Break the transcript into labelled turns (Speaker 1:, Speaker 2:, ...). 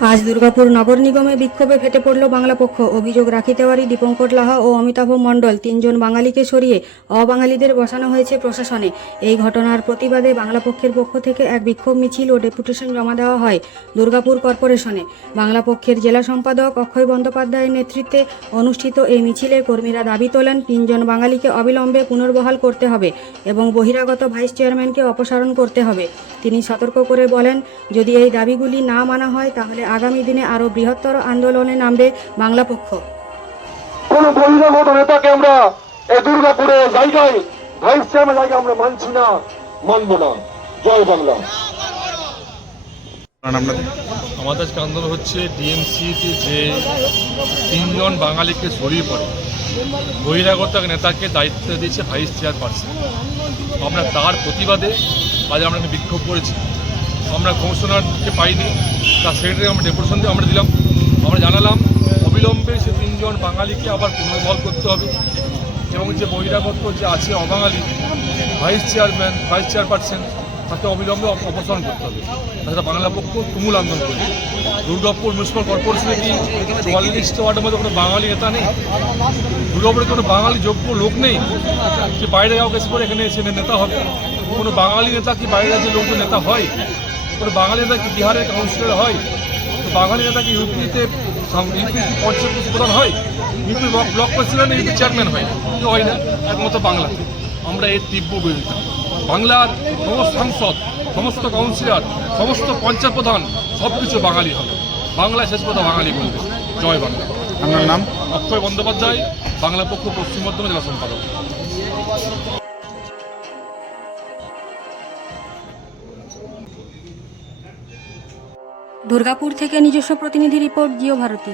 Speaker 1: আজ দুর্গাপুর নগর নিগমে বিক্ষোভে ফেটে পড়ল বাংলা পক্ষ। অভিযোগ রাখি তেওয়ারি দীপঙ্কর লাহা ও অমিতাভ মণ্ডল, তিনজন বাঙালিকে সরিয়ে অবাঙালিদের বসানো হয়েছে প্রশাসনে। এই ঘটনার প্রতিবাদে বাংলা পক্ষের পক্ষ থেকে এক বিক্ষোভ মিছিল ও ডেপুটেশন জমা দেওয়া হয় দুর্গাপুর কর্পোরেশনে। বাংলা পক্ষের জেলা সম্পাদক অক্ষয় বন্দ্যোপাধ্যায়ের নেতৃত্বে অনুষ্ঠিত এই মিছিলে কর্মীরা দাবি তোলেন, তিনজন বাঙালিকে অবিলম্বে পুনর্বহাল করতে হবে এবং বহিরাগত ভাইস চেয়ারম্যানকে অপসারণ করতে হবে। তিনি সতর্ক করে বলেন, যদি এই দাবিগুলি না মানা হয় তাহলে আগামী দিনে আরও বৃহত্তর আন্দোলনে নামবে বাংলা পক্ষ।
Speaker 2: কোন বহিরাগত নেতাকে আমরা এই দুর্গাপুরে জায়গায় ভাইস চেয়ারম্যান জায়গায় আমরা মানছি না মানব না। জয় বাংলা।
Speaker 3: আমাদের আজকে আন্দোলন হচ্ছে ডিএমসিতে যে তিনজন বাঙালিকে সরিয়ে পড়ে। বহিরাগত নেতাকে দায়িত্ব দিয়েছে ভাইস চেয়ারপারসন আমরা তার প্রতিবাদে আজ আমরা বিক্ষোভ করেছি। আমরা কমিশনারকে পাইনি। তার সেক্রেটারি আমরা ডেপুটেশন দিয়ে আমরা দিলাম। আমরা জানালাম, অবিলম্বে সে তিনজন বাঙালিকে আবার পুনর্বল করতে হবে। এবং যে বহিরাগত যে আছে অবাঙালি ভাইস চেয়ারম্যান ভাইস চেয়ারপারসন তাকে অবিলম্বে অপ- অপসারণ করতে হবে। তাছাড়া বাংলা পক্ষ তুমুল আন্দোলন করবে। দুর্গাপুর মিউনিসিপাল কর্পোরেশনে কি চুয়াল্লিশটা ওয়ার্ডের মধ্যে কোনো বাঙালি নেতা নেই? দুর্গাপুরে কোনো বাঙালি যোগ্য লোক নেই? যে বাইরে কাউকে এসে করে এখানে এসে নেতা হবে? কোনো বাঙালি নেতা কি বাইরে রাজ্যের লোকজন নেতা হয়? কোনো বাঙালি নেতা কি বিহারের কাউন্সিলর হয় বাঙালি নেতা কি ইউপিতে ইউপি পঞ্চায়েত প্রধান হয় UP block president UP chairman হয় কেউ হয় না একমাত্র বাংলা আমরা এর তীব্র বিরোধিতা বাংলার সমস্ত সাংসদ সমস্ত কাউন্সিলর সমস্ত পঞ্চায়েত প্রধান সব কিছু বাঙালি হবে। বাংলা শেষ কথা বাঙালি বলবে। জয় বাংলা।
Speaker 4: আপনার নাম?
Speaker 3: অক্ষয় বন্দ্যোপাধ্যায় বাংলা পক্ষ পশ্চিম বর্ধমান জেলা সম্পাদক।
Speaker 1: দুর্গাপুর থেকে নিজস্ব প্রতিনিধি রিপোর্ট জিও ভারতী।